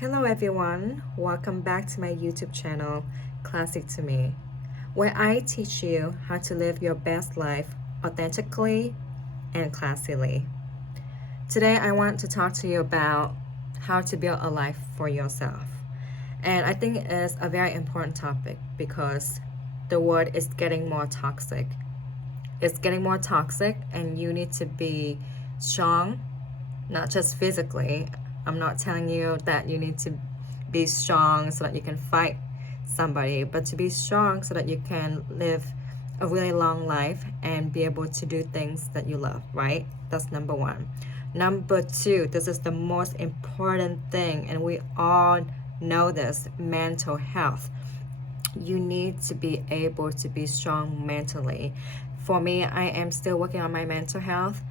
Hello everyone, welcome back to my YouTube channel, Classic to Me, where I teach you how to live your best life authentically and classily. Today I want to talk to you about how to build a life for yourself. And I think it's a very important topic because the world is getting more toxic. It's getting more toxic and you need to be strong, not just physically. I'm not telling you that you need to be strong so that you can fight somebody, but to be strong so that you can live a really long life and be able to do things that you love, right? That's number one. Number two, this is the most important thing, and we all know this, mental health. You need to be able to be strong mentally. For me, I am still working on my mental health.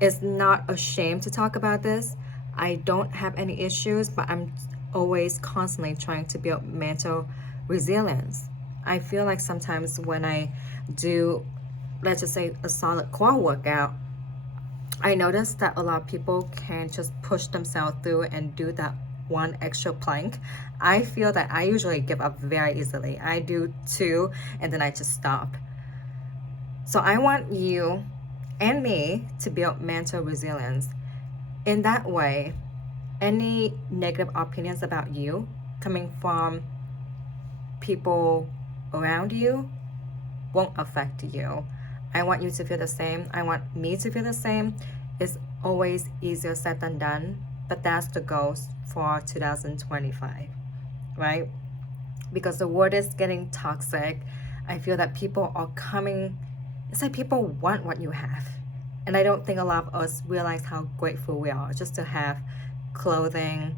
It's not a shame to talk about this. I don't have any issues, but I'm always constantly trying to build mental resilience. I feel like sometimes when I do, let's just say, a solid core workout, I notice that a lot of people can just push themselves through and do that one extra plank. I feel that I usually give up very easily. I do two and then I just stop. So I want you and me to build mental resilience. In that way, any negative opinions about you coming from people around you won't affect you. I want you to feel the same. I want me to feel the same. It's always easier said than done, but that's the goal for 2025, right? Because the world is getting toxic. I feel that people are coming, it's like people want what you have. And I don't think a lot of us realize how grateful we are just to have clothing,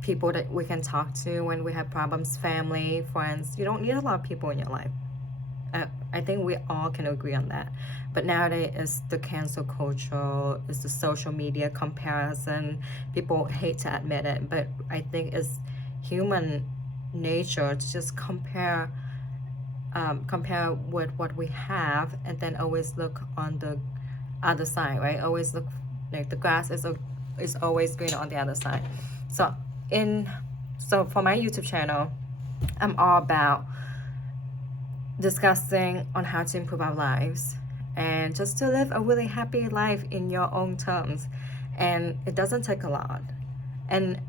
people that we can talk to when we have problems, family, friends. You don't need a lot of people in your life. I think we all can agree on that. But nowadays, it's the cancel culture, it's the social media comparison. People hate to admit it, but I think it's human nature to just compare with what we have and then always look on the other side, right? Always look like the grass is always greener on the other side. So for my YouTube channel, I'm all about discussing on how to improve our lives and just to live a really happy life in your own terms. And it doesn't take a lot. And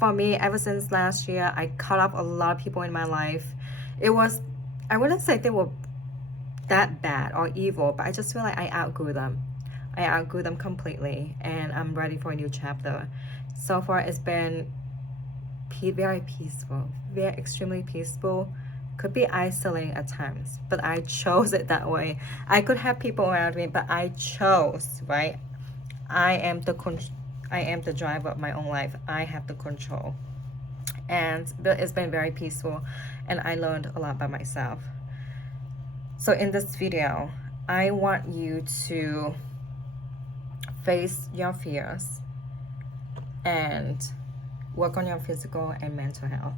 for me, ever since last year, I cut off a lot of people in my life. I wouldn't say they were that bad or evil, but I just feel like I outgrew them. I outgrew them completely, and I'm ready for a new chapter. So far, it's been very peaceful, very extremely peaceful. Could be isolating at times, but I chose it that way. I could have people around me, but I chose, right? I am the driver of my own life. I have the control. And it's been very peaceful, and I learned a lot by myself. So in this video, I want you to face your fears and work on your physical and mental health.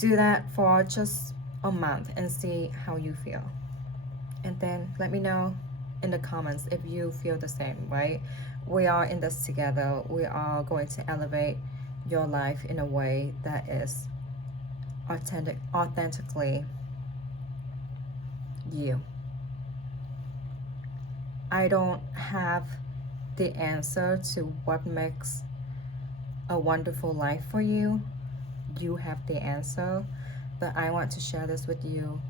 Do that for just a month and see how you feel. And then let me know in the comments if you feel the same, right? We are in this together. We are going to elevate your life in a way that is authentically you. I don't have the answer to what makes a wonderful life for you. You have the answer, but I want to share this with you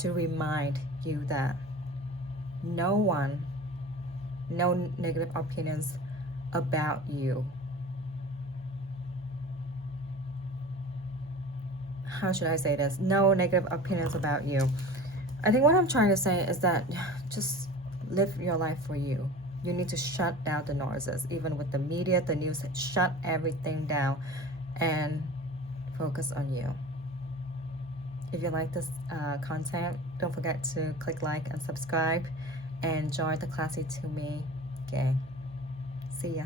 to remind you that no negative opinions about you. How should I say this? No negative opinions about you. I think what I'm trying to say is that just live your life for you. You need to shut down the noises, even with the media, the news, shut everything down and focus on you. If you like this content, don't forget to click like and subscribe and join the Classy to Me gang. See ya.